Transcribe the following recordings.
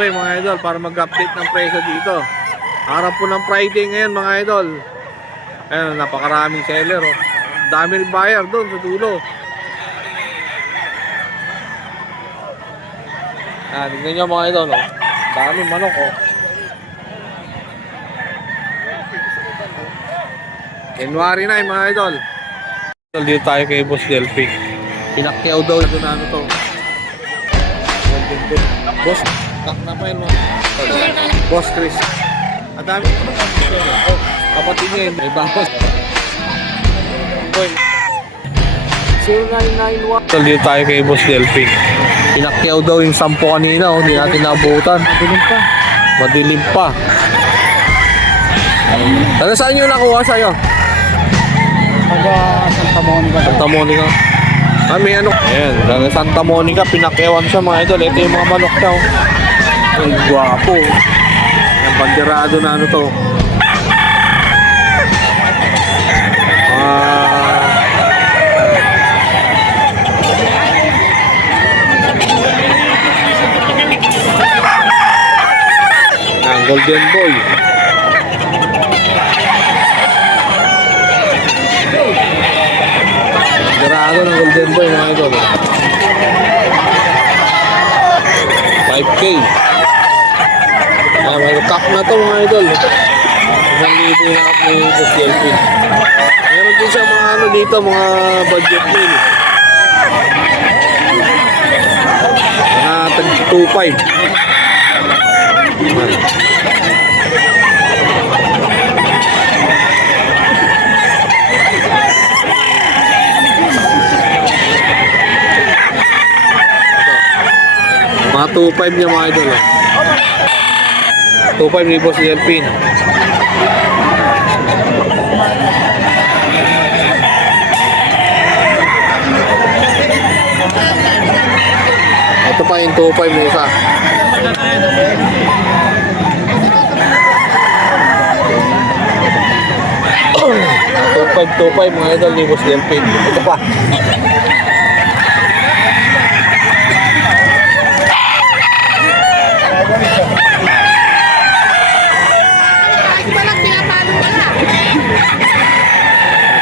bumawi mga idol para mag-update ng presyo dito. Harap po ng Friday ngayon mga idol. Ayun, napakaraming seller oh. Dami rin buyer doon sa dulo. Tingnan nyo mga idol oh. Dami manok oh. January 9 mga idol. Dito tayo kay Boss Delphi. Pinakyaw daw ito na ano to. Boss, tak na pa yun mga. Boss Chris. Adami. Oh, kapatid niya yun. May bawas. 0991. Dito tayo kay Boss Delphi. Pinakyaw daw yung 10 kanina oh. Hindi natin naabutan. Madilim pa. Ano saan nyo nakuha sa'yo? Santa Monica. Santa Monica. May ano. Ayan, sa Santa Monica, pinakyawan siya mga idol. Ito yung mga manok daw. Ang gwapo. Ang banderado na ano to. Ang Golden Boy. Banderado ng Golden Boy mga idol. 5K. May kak na to mga idol. 1,000 na kap ni Boss Delphi. Meron din siya mga ano dito, mga budget meal. Mga 2.5. Mga 2.5 niya mga idol. 2.5 ni Boss Delphi. Ito pa yung 2.5 na isa. $2.5 mga idol ni Boss Delphi. Ito pa.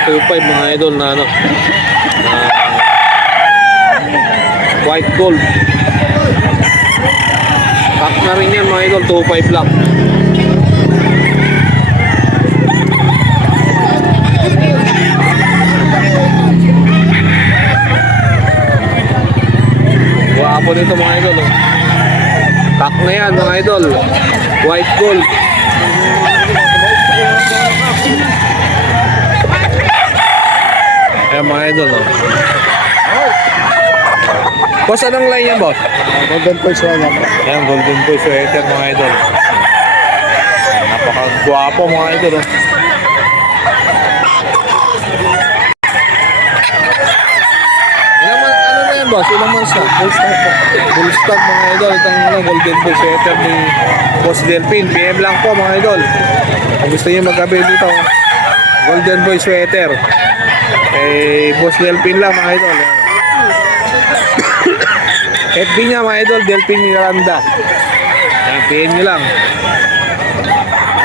$2.5 mga idol na ano, white gold. Pack na rin yan mga idol, $2.5 lang. Guwapo nito mga idol oh. Pack na yan mga idol, white gold. Ayan mga idol oh. Boss, anong line yan boss? Golden Boy sweater. Ayan, Golden Boy sweater mga idol. Napakagwapo mga idol oh. Ano na yan boss? Ilang months na? Full stock mga idol. Itong Golden Boy sweater ni Boss Delphi. PM lang po mga idol. Kung gusto nyo mag-avail dito, Golden Boy sweater. Boss Delphi lang mga idol. FB niya mga idol, Delphi Miranda. Ayan, PM nyo lang.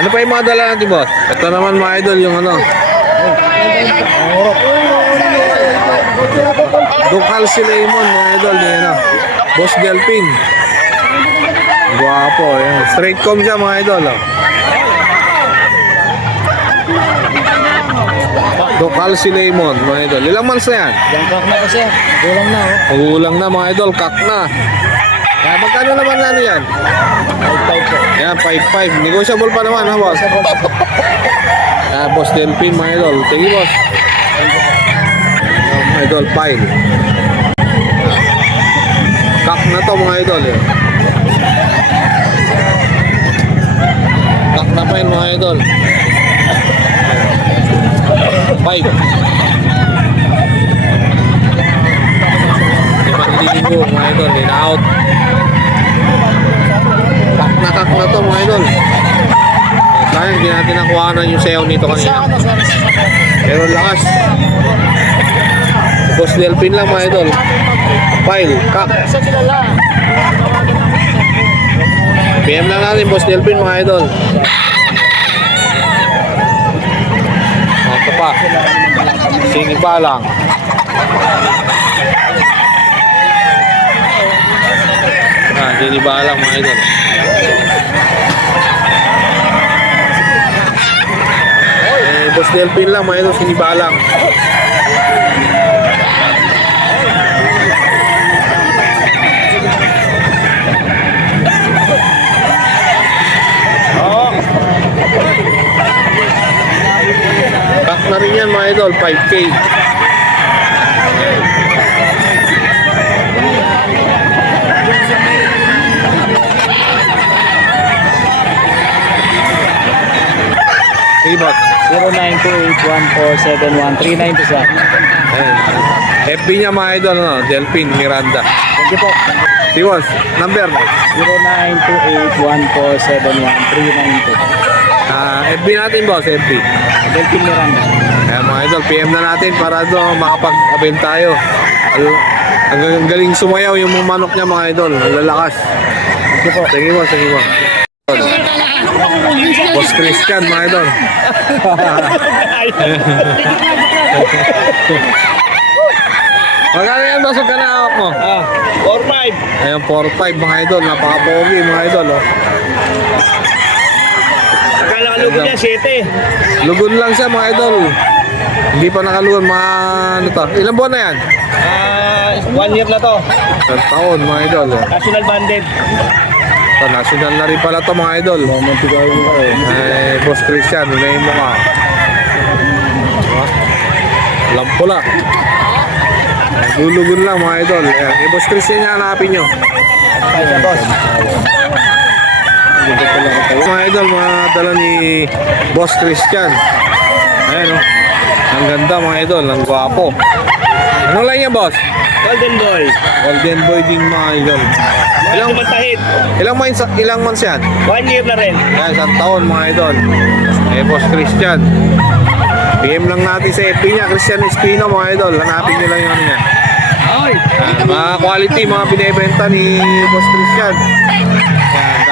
Ano pa yung mga dala natin boss? Ito naman mga idol yung ano, Ducal si Lemon mga idol ni ano, Boss Delphi. Guwapo, yan. Straight comb siya mga idol oh. Ducal si Lemon mga idol. Ilang months na yan? Yan kak na kasi. Kulang na oh. Magulang na mga idol, kak na. Kaya magkano naman na ano yan? 5.5 po. Yan, 5.5. Negotiable pa naman ha boss? Boss Delphi mga idol. Thank you boss. Mga idol, pile. Kak na to mga idol eh. Kak na pa yun mga idol. 5. 5,000 mga idol, in-out. Kak na to mga idol. Sayang hindi natin nakuha yung sayaw nito kanina. Pero lakas. Boss Delphi lang mga idol. Pile, kak. PM lang natin, Boss Delpin, mga idol. Ito pa. Singing pa lang. Singing pa lang, mga idol. Boss Delpin lang, mga idol, singing pa lang. Back na rin yan, mga idol, 5K. Ibot. 0928147139 sa. Ayan. FB niya, mga idol, no? Delpin Miranda. Thank you po. Si boss, number mo. 0928147139 FB natin, boss, FB. Delphin Miranda. Ayan, mga idol, PM na natin para doon makapag-avail tayo. Ang galing sumayaw yung mga manok niya, mga idol. Ang lalakas. Thank you po. Sige mo, sige mo. Boss Christian, mga idol. Magkano yan, boss? Huwag ka na hawak mo. 4-5. Ayan, 4-5, mga idol. Napaka-pogi, mga idol. Oh. Akala ka lugo niya, 7. Lugon lang siya, mga idol. Hindi pa nakalugon, mga ano to. Ilang buwan na yan? 1 year na to. Isang taon, mga idol. National banded. Ito, national na rin pala to, mga idol. Ay, Boss Christian, unahin mo ka. Diba? Alam pula. Lulugon lang, mga idol. Ayan, Boss Christian niya hanapin nyo. Ay, sa boss. Mga idol, mga dala ni Boss Christian. Ayan, oh. Ang ganda, mga idol. Ang gwapo. Anong line niya, boss? Golden Boy. Golden Boy din, mga idol. Ilang months yan? 1 year na rin. Yan, isang taon, mga idol. Boss Christian. PM lang natin sa FB niya, Christian Espino, mga idol. Hanapin nyo lang yung ano niya. Mga quality, mga binibenta ni Boss Christian.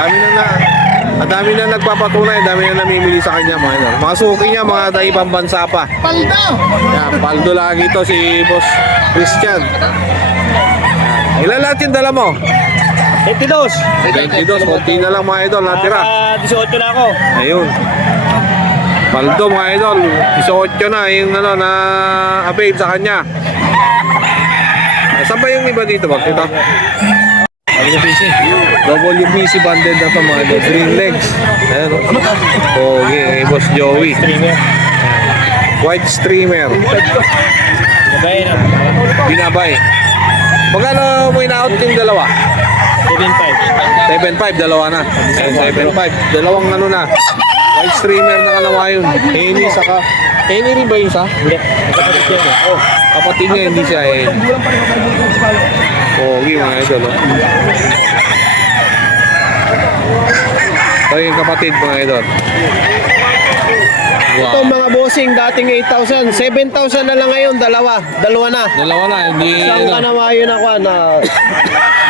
Yan, dami na nagpapatunay, dami na namimili sa kanya, mga idol. Mga suki niya, mga ibang bansa pa. Paldo! Yan, paldo lagi to si Boss Christian. Yan. Ilan lahat yung dala mo? 22. 22, konti na lang, mga idol, natira. 18 na ako. Ayun. Paldo, mga idol. 18 na yung ano, na avail sa kanya. Saan ba yung iba dito, bag? Ito? WBC banded na to, mga idol. Green legs. Ayan, oh. Okay, Boss Joey. White streamer. Sabay na. Binabay. Magkano mo in-out yung dalawa? 7.5. 7.5, dalawa na. Ayun, 7.5. Dalawang ano na. White streamer na kalawa yun. Henny, saka... Henny rin ba yun sa? Hindi. Kapatid yan. Oh, kapatid niya, hindi siya eh. Pogi, mga idol. Oh. Ito yung kapatid, mga idol. Ito Wow. mga bossing, dating 8,000. 7,000 na lang ngayon, dalawa. Dalawa na. Dalawa na, hindi... Isang ano. kanawayo na kwa na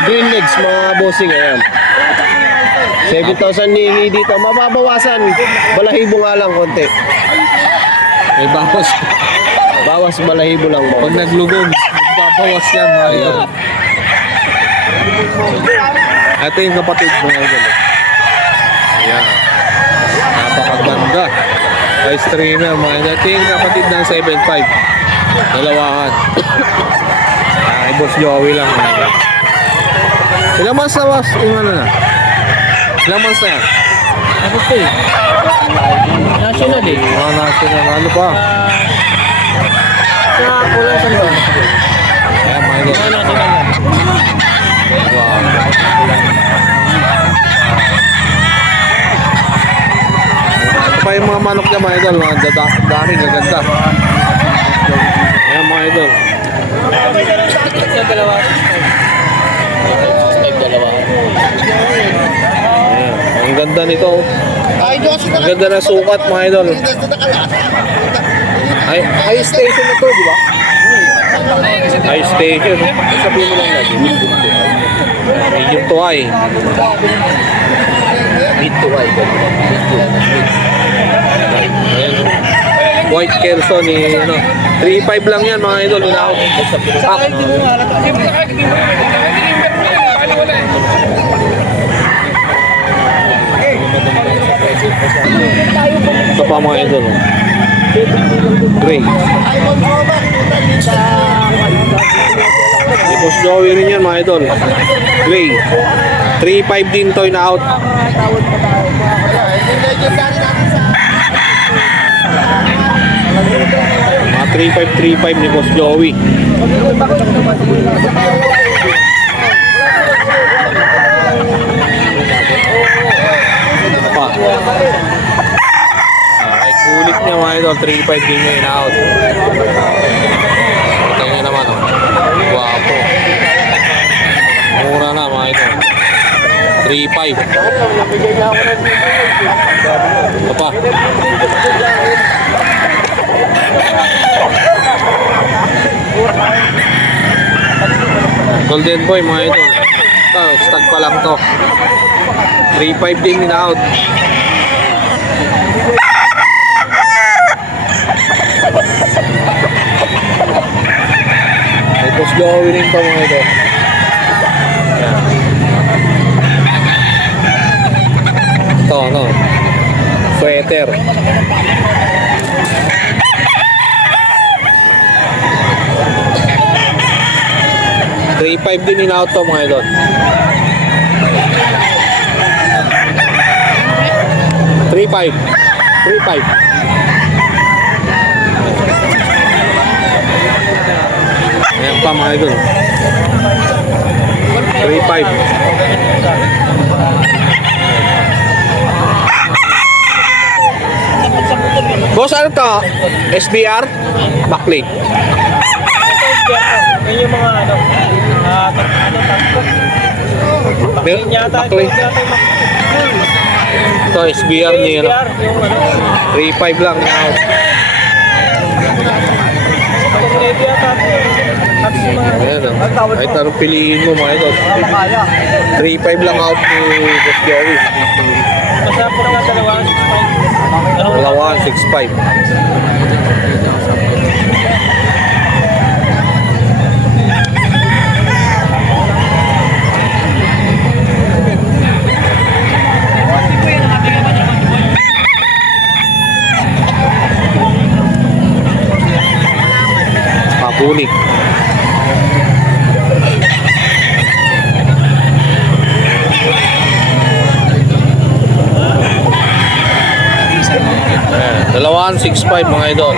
green legs mga bossing ayan. 7,000 ni dito. Mababawasan. Balahibo nga lang konti. May bawas. Bawas balahibo lang mo. Pag naglugog, magbabawas yan, mga idol. Ito yung kapatid, mga idol. Ayan. Napakaganda. Ay streamer, mga idol. Ito yung kapatid ng 7.5. Dalawahan. Ay, Boss Joey lang, mga idol. Ilang months na, boss? Yung ano na? Ilang months na yan? Ano ito eh? National eh. Mga national, ano pa? Sa kulang sa ba? Ayan, mga idol. Wow. Ito pa yung mga manok niya, mga idol. Mga dami, gaganda. Ayan, mga idol. Sa dalawa. Dalawa. Ayan, ang ganda nito. Oh. Ang ganda na sukat, mga idol. Ay, high station na to, di ba? High station. Sabihin mo lang lagi. Medium to high. Mid to high. Mid to mid. Ayan. White Kelso ni ano. 3.5 lang yan mga idol. Without pack. Ito pa mga idol. Gray. Tapos Joey rin yan mga idol. Gray. 3.5 din to na out. Mga 3.5 ni Boss Joey. Pa. Ay, kulit niya mga idol. 3.5 din niya in-out. Ito niya naman. Oh. Guwapo. Mura na mga idol. 3.5. Ito pa. Golden Boy mga idol. Ito, stag pa lang to. 3.5 din in-out. Tapos Joey rin pa mga idol. Ayan. Ito ano, sweater. $3.5 din in-out to mga idol. $3.5. Ayan pa mga idol. 3.5. Boss, ano to? SBR? Backlight. Yan yung mga ano, Backlight. Ito, SBR niya. 3.5 lang na out. Ayan o. Kahit anong piliin mo mga idol. 3.5 lang out ni Boss Joey. Masarap po nga sa Dalawa, 6.5. Papunik. Dalawaan 6.5 mga idol.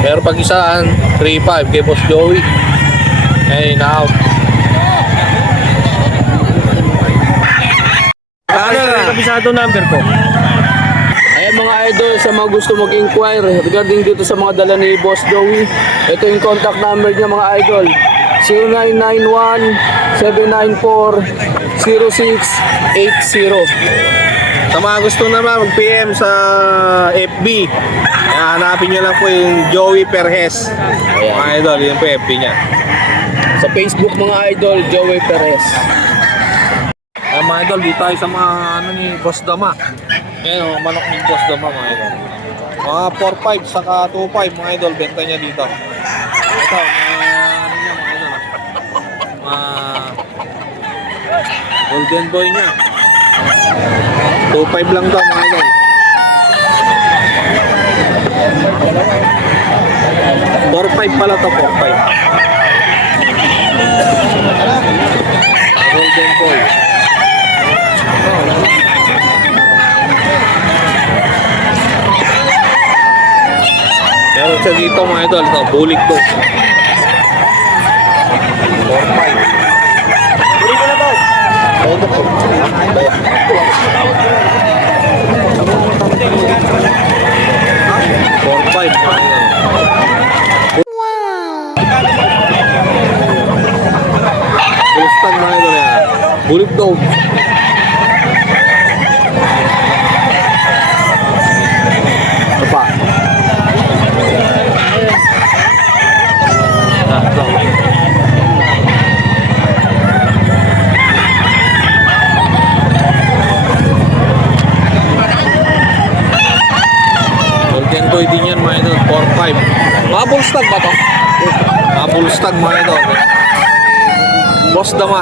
Pero pag isaan 3.5 kay Boss Joey. Hey, now. Ano na? Kabisado number ko. Ayan mga idol, sa mga gusto mag-inquire regarding dito sa mga dala ni Boss Joey, ito yung contact number niya mga idol. 0991-794-0680. Sa mga gusto naman mag-PM sa FB, hanapin nyo lang po yung Joey Perez. Ayan. Mga idol, yun po FB niya. Sa Facebook mga idol, Joey Perez. Mga idol, dito tayo sa mga ano ni Boss Dama. Ayan o, manok ni Boss Dama mga idol. Mga 4.5 saka 2.5 mga idol, benta niya dito. Ito, mga ano niya mga idol. Mga Golden Boy niya. 2.5 lang daw mga idol. 4.5 pala to, 4.5. Golden Boy. Meron siya dito mga idol, ito, bulik to. 4.5. Bulik ko na to. Ito po. 4.5 mga idol. Bulstag mga idol yan. Bulik dog. Ito pa. Ito. Mga full stock ba to? Mga full stock mga idol. Boss Dama.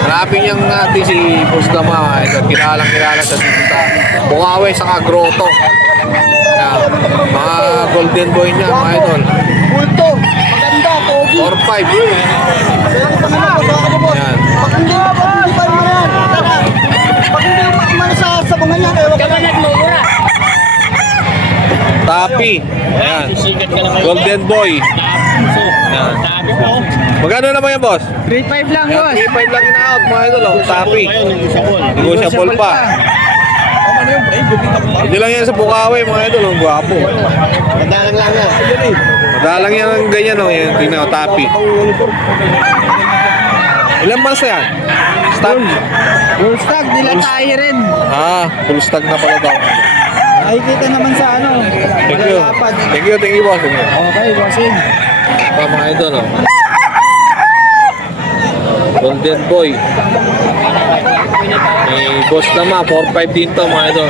Hanapin niyang natin si Boss Dama. Ito, kilalang-kilala sa dito sa Bukawi sa Grotto. Yan. Mga golden boy niya, mga idol. Bulto, maganda, pogi. 4-5. Yan. Pag hindi pa naman yan. Pag hindi pa sa sabungan yan, ewan ka na. Tapi. Ayan. Golden boy. Yan. Magkano naman yan, boss? 3.5 lang, Ayan, boss. 3.5 lang in-out, mga idol. Oh. Tapi. Negotiable pa. Hindi lang yan sa Bukawi, mga idol. Ang gwapo. Madalang lang yan. Madalang yan ang ganyan, oh. Yan, tingnan ko, tapi. Ilan months na yan? Stag? Full stock, nila tayo rin. Full stag na pala daw. Nakikita naman sa ano. Thank you. Thank you, boss. Thank you. Okay, bossing. Mga idol, oh. Golden boy. May boss naman, 4-5 din to, mga idol.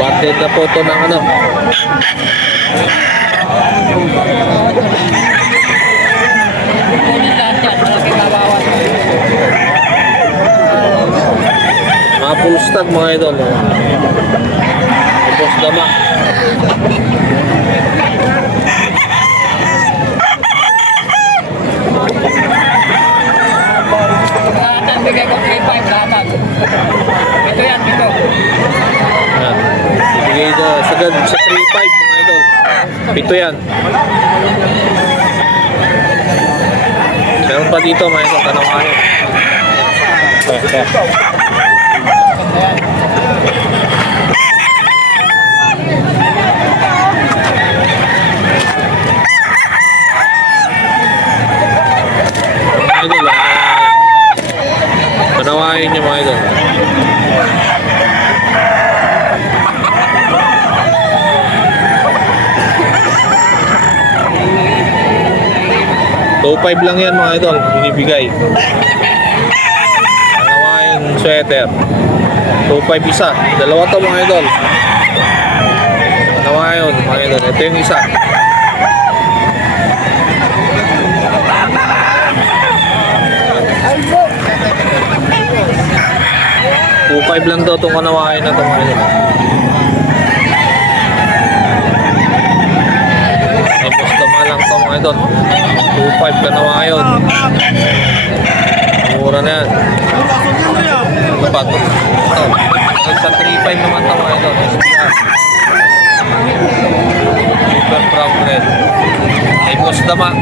Batted na po to ng ano. Mga full stock, mga idol. Oh. May boss dama. Bigay ko 3.5 lahat. Ito yan, ito. Yan. Ibigay ko sagad sa 3.5 mga idol. Pito yan. Meron pa dito mga idol, tanong kayo. Mga idol, panawain niyo mga idol. So 5 lang yan mga idol, binibigay. Panawain sweater. 2.5 isa. Dalawa to mga idol. Panawain mga idol. Ito yung isa. $2.5 lang daw itong kanawain na ito mga idol. Ay, basta lang ito mga idol. 2.5 kanawain. Mura na yan. Ito pa ito. Sa 3.5 naman ito mga idol. Super brown red. Ay, boss dama.